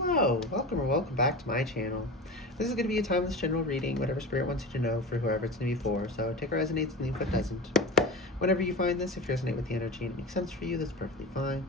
Hello, welcome or welcome back to my channel. This is going to be a timeless general reading, whatever spirit wants you to know for whoever it's going to be for, so take what resonates and leave what doesn't. Whenever you find this, if you resonate with the energy and it makes sense for you, that's perfectly fine.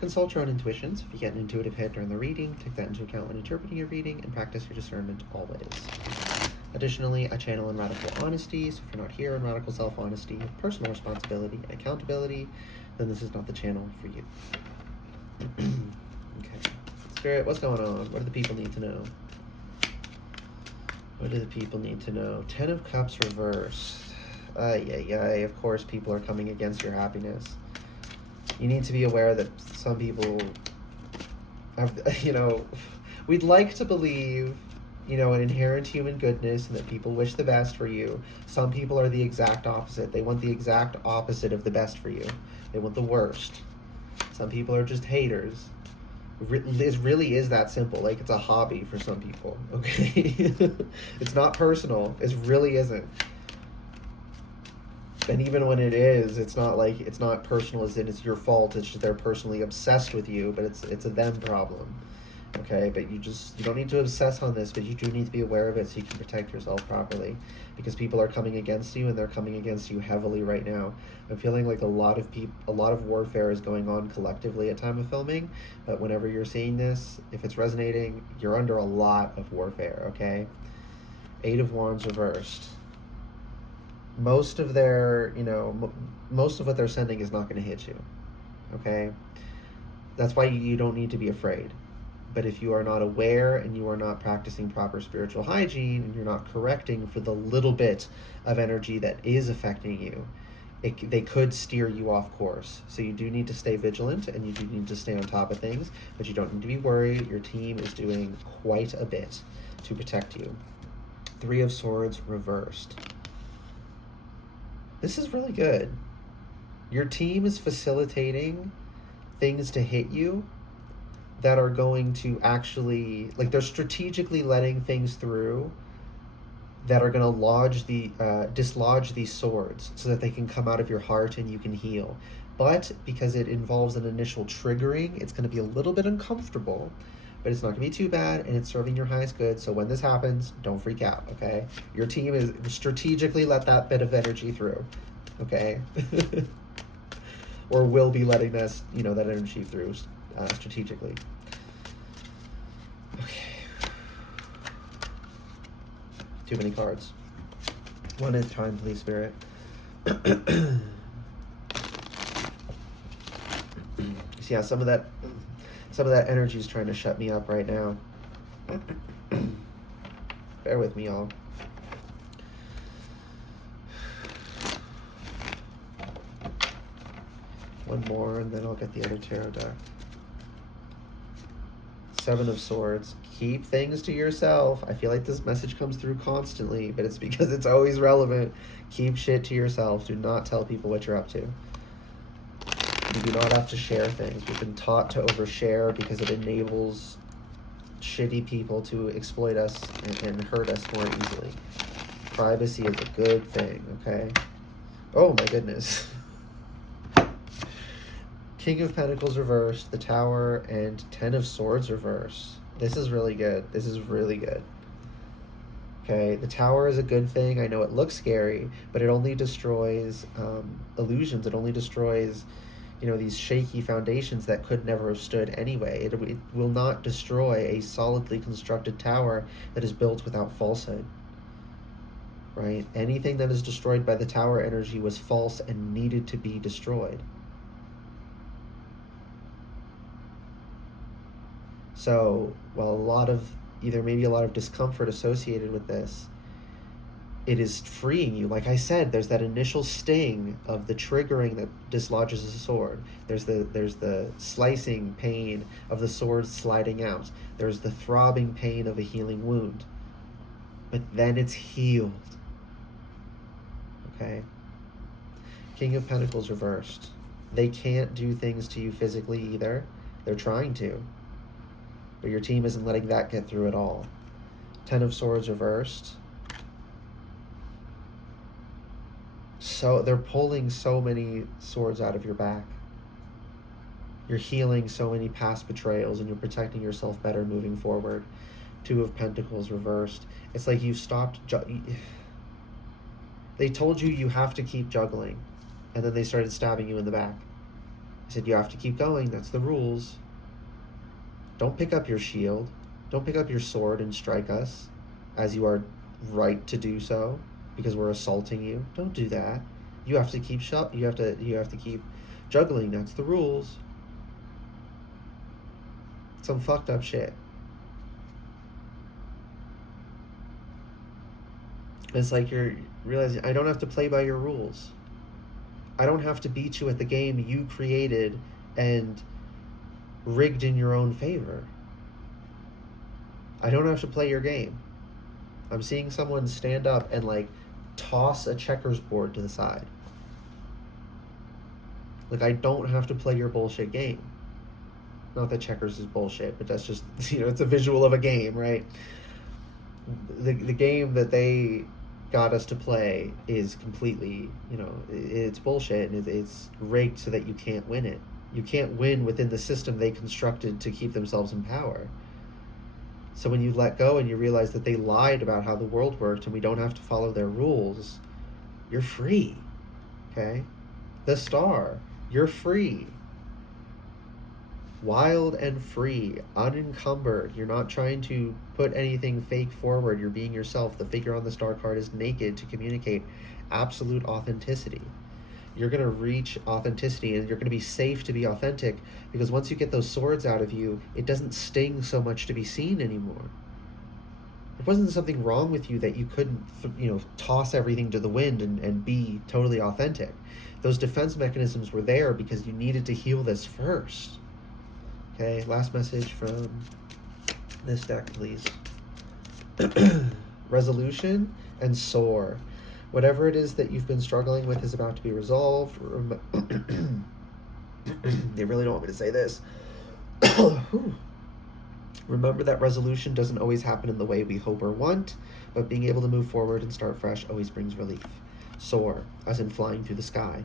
Consult your own intuitions. If you get an intuitive hit during the reading, take that into account when interpreting your reading and practice your discernment always. Additionally, I channel in radical honesty, so if you're not here in radical self-honesty, personal responsibility, and accountability, then this is not the channel for you. Okay. Spirit, what's going on? What do the people need to know? What do the people need to know? 10 of Cups reversed. Of course people are coming against your happiness. You need to be aware that some people have, we'd like to believe, an inherent human goodness and that people wish the best for you. Some people are the exact opposite. They want the exact opposite of the best for you. They want the worst. Some people are just haters. It really is that simple. Like, it's a hobby for some people, okay? It's not personal. It really isn't. And even when it is, it's not personal as in it's your fault. It's just they're personally obsessed with you, but it's a them problem. Okay, but you don't need to obsess on this, but you do need to be aware of it so you can protect yourself properly, because people are coming against you and they're coming against you heavily right now. I'm feeling like a lot of warfare is going on collectively at time of filming, but whenever you're seeing this, if it's resonating, you're under a lot of warfare, okay? 8 of Wands reversed. Most of what they're sending is not going to hit you, okay? That's why you don't need to be afraid. But if you are not aware and you are not practicing proper spiritual hygiene and you're not correcting for the little bit of energy that is affecting you, they could steer you off course. So you do need to stay vigilant and you do need to stay on top of things, but you don't need to be worried. Your team is doing quite a bit to protect you. 3 of Swords reversed. This is really good. Your team is facilitating things to hit you that are going to actually, they're strategically letting things through that are going to dislodge these swords so that they can come out of your heart and you can heal. But because it involves an initial triggering, it's going to be a little bit uncomfortable, but it's not going to be too bad, and it's serving your highest good. So when this happens, don't freak out, okay? Your team is strategically let that bit of energy through, okay? Or will be letting that energy through strategically. Okay. Too many cards. One at a time, please, Spirit. So yeah, some of that energy is trying to shut me up right now. Bear with me, y'all. One more, and then I'll get the other tarot deck. 7 of Swords. Keep things to yourself. I feel like this message comes through constantly, but it's because it's always relevant. Keep shit to yourself. Do not tell people what you're up to. You do not have to share things. We've been taught to overshare because it enables shitty people to exploit us and hurt us more easily. Privacy is a good thing, okay? Oh my goodness. King of Pentacles reversed, the Tower, and 10 of Swords reversed. This is really good. This is really good. Okay, the Tower is a good thing. I know it looks scary, but it only destroys illusions. It only destroys, these shaky foundations that could never have stood anyway. It will not destroy a solidly constructed tower that is built without falsehood. Right? Anything that is destroyed by the Tower energy was false and needed to be destroyed. So, while maybe a lot of discomfort associated with this, it is freeing you. Like I said, there's that initial sting of the triggering that dislodges a sword. There's the slicing pain of the sword sliding out. There's the throbbing pain of a healing wound. But then it's healed. Okay? King of Pentacles reversed. They can't do things to you physically either. They're trying to. But your team isn't letting that get through at all. 10 of Swords reversed. So they're pulling so many swords out of your back. You're healing so many past betrayals and you're protecting yourself better moving forward. Two of Pentacles reversed. It's like you've stopped. They told you you have to keep juggling, and then they started stabbing you in the back. I said, you have to keep going. That's the rules. Don't pick up your shield. Don't pick up your sword and strike us, as you are right to do so, because we're assaulting you. Don't do that. You have to keep you have to keep juggling. That's the rules. Some fucked up shit. It's like you're realizing, I don't have to play by your rules. I don't have to beat you at the game you created and rigged in your own favor. I don't have to play your game. I'm seeing someone stand up and like toss a checkers board to the side. Like, I don't have to play your bullshit game. Not that checkers is bullshit, but that's just, it's a visual of a game, right? The game that they got us to play is completely, it's bullshit, and it's rigged so that you can't win it. You can't win within the system they constructed to keep themselves in power. So when you let go and you realize that they lied about how the world worked and we don't have to follow their rules, you're free, okay? The Star, you're free. Wild and free, unencumbered. You're not trying to put anything fake forward. You're being yourself. The figure on the Star card is naked to communicate absolute authenticity. You're going to reach authenticity, and you're going to be safe to be authentic, because once you get those swords out of you, it doesn't sting so much to be seen anymore. There wasn't something wrong with you that you couldn't, toss everything to the wind and be totally authentic. Those defense mechanisms were there because you needed to heal this first. Okay, last message from this deck, please. Resolution and soar. Whatever it is that you've been struggling with is about to be resolved. They really don't want me to say this. Remember that resolution doesn't always happen in the way we hope or want, but being able to move forward and start fresh always brings relief. Soar, as in flying through the sky.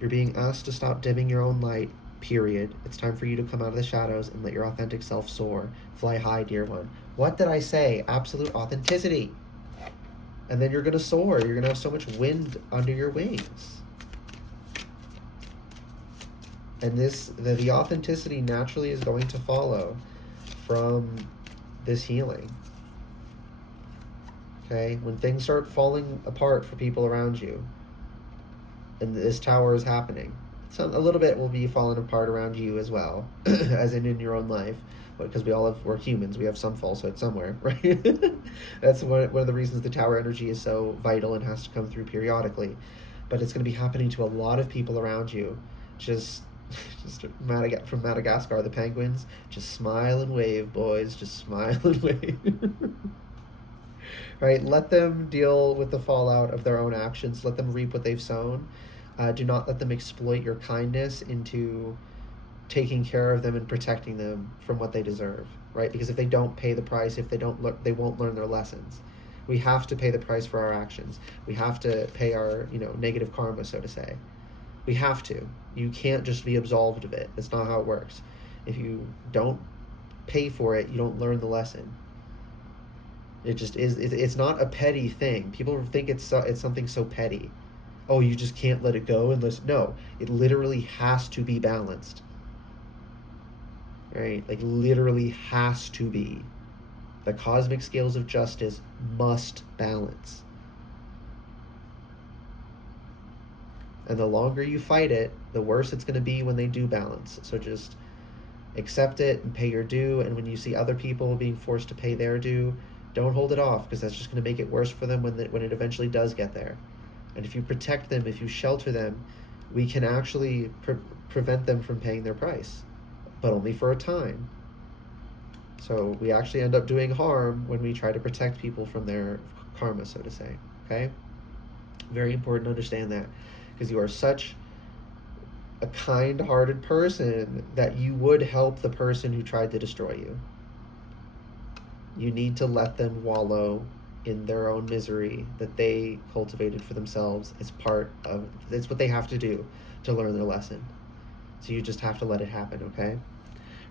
You're being asked to stop dimming your own light, period. It's time for you to come out of the shadows and let your authentic self soar. Fly high, dear one. What did I say? Absolute authenticity. And then you're going to soar. You're going to have so much wind under your wings. And the authenticity naturally is going to follow from this healing. Okay? When things start falling apart for people around you, and this tower is happening, a little bit will be falling apart around you as well, as in your own life. Because we're humans, we have some falsehood somewhere, right? That's one of the reasons the tower energy is so vital and has to come through periodically. But it's going to be happening to a lot of people around you. Just from Madagascar, the penguins, just smile and wave, boys. Just smile and wave. Right? Let them deal with the fallout of their own actions. Let them reap what they've sown. Do not let them exploit your kindness into taking care of them and protecting them from what they deserve, right? Because if they don't pay the price, if they don't look, they won't learn their lessons. We have to pay the price for our actions. We have to pay our, negative karma, so to say. We have to. You can't just be absolved of it. That's not how it works. If you don't pay for it, you don't learn the lesson. It just is. It's not a petty thing. People think it's something so petty. Oh, you just can't let it go unless... No, it literally has to be balanced. Right? Like, literally has to be. The cosmic scales of justice must balance. And the longer you fight it, the worse it's going to be when they do balance. So just accept it and pay your due. And when you see other people being forced to pay their due, don't hold it off, because that's just going to make it worse for them when it eventually does get there. And if you protect them, if you shelter them, we can actually prevent them from paying their price, but only for a time. So we actually end up doing harm when we try to protect people from their karma, so to say. Okay? Very important to understand that, because you are such a kind-hearted person that you would help the person who tried to destroy you. You need to let them wallow in their own misery that they cultivated for themselves. It's what they have to do to learn their lesson. So you just have to let it happen, okay?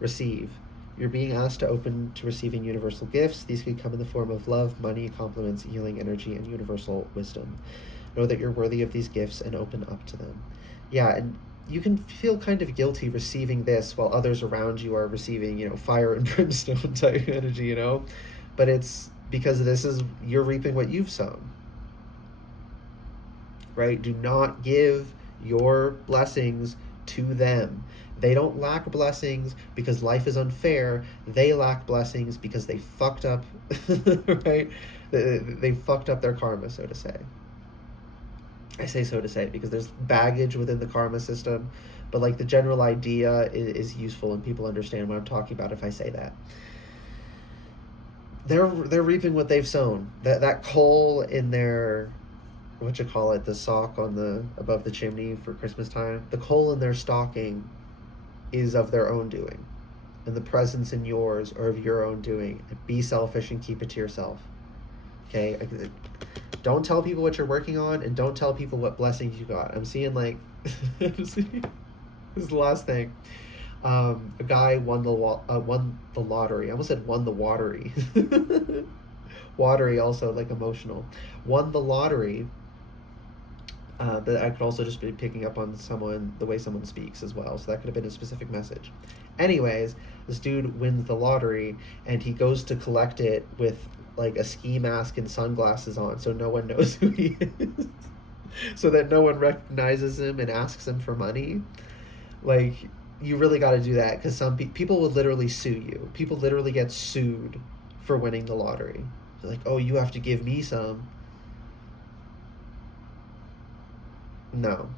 Receive. You're being asked to open to receiving universal gifts. These could come in the form of love, money, compliments, healing energy, and universal wisdom. Know that you're worthy of these gifts and open up to them. Yeah, and you can feel kind of guilty receiving this while others around you are receiving, fire and brimstone type energy, But it's because you're reaping what you've sown. Right? Do not give your blessings to them. They don't lack blessings because life is unfair. They lack blessings because they fucked up, right? They fucked up their karma, so to say. I say so to say because there's baggage within the karma system, but like the general idea is useful and people understand what I'm talking about if I say that. They're reaping what they've sown. That coal in their, the sock on the above the chimney for Christmas time. The coal in their stocking is of their own doing, and the presents in yours are of your own doing. Be selfish and keep it to yourself. Okay? Don't tell people what you're working on, and don't tell people what blessings you got. I'm seeing this is the last thing. A guy won the lottery. I almost said won the watery. Watery also like emotional. Won the lottery. But I could also just be picking up on the way someone speaks as well. So that could have been a specific message. Anyways, this dude wins the lottery and he goes to collect it with like a ski mask and sunglasses on, so no one knows who he is, so that no one recognizes him and asks him for money. Like, you really got to do that because some people would literally sue you. People literally get sued for winning the lottery. They're like, oh, you have to give me some. No.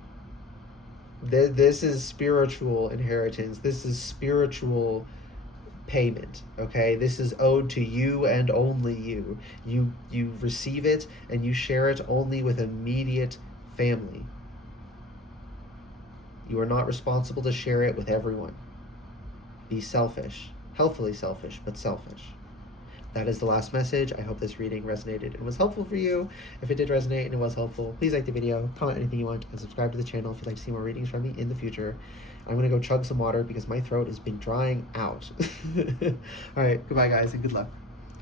This is spiritual inheritance. This is spiritual payment, okay? This is owed to you and only you. You receive it and you share it only with immediate family. You are not responsible to share it with everyone. Be selfish. Healthily selfish, but selfish. That is the last message. I hope this reading resonated and was helpful for you. If it did resonate and it was helpful, please like the video, comment anything you want, and subscribe to the channel if you'd like to see more readings from me in the future. I'm going to go chug some water because my throat has been drying out. All right, goodbye guys, and good luck.